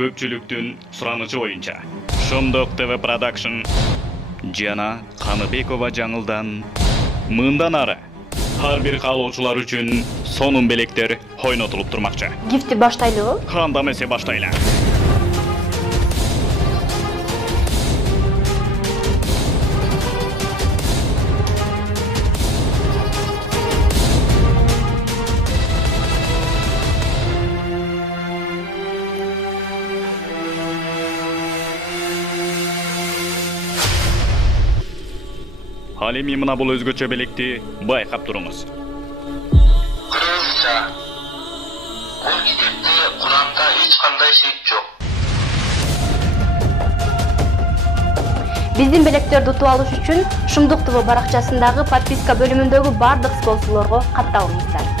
Көпчүлүктүн суранычы боюнча Шомдок ТВ Production жана Каныбекова жаңылдан мындан ары ар бир каалоочулар үчүн сонун белектер ойнотулуп турмакчы. Гифти баштайлыбы? Канда эмесе баштайлы. Ал эми мына бул өзгөчө белекти байкап туруңуз. Кыргызча. Бул китепте Куранда эч кандай шек жок. Биздин белектерди утуп алыш үчүн Шумдук ТВ баракчасындагы подписка бөлүмүндөгү бардык спонсорлорго катталыңыздар.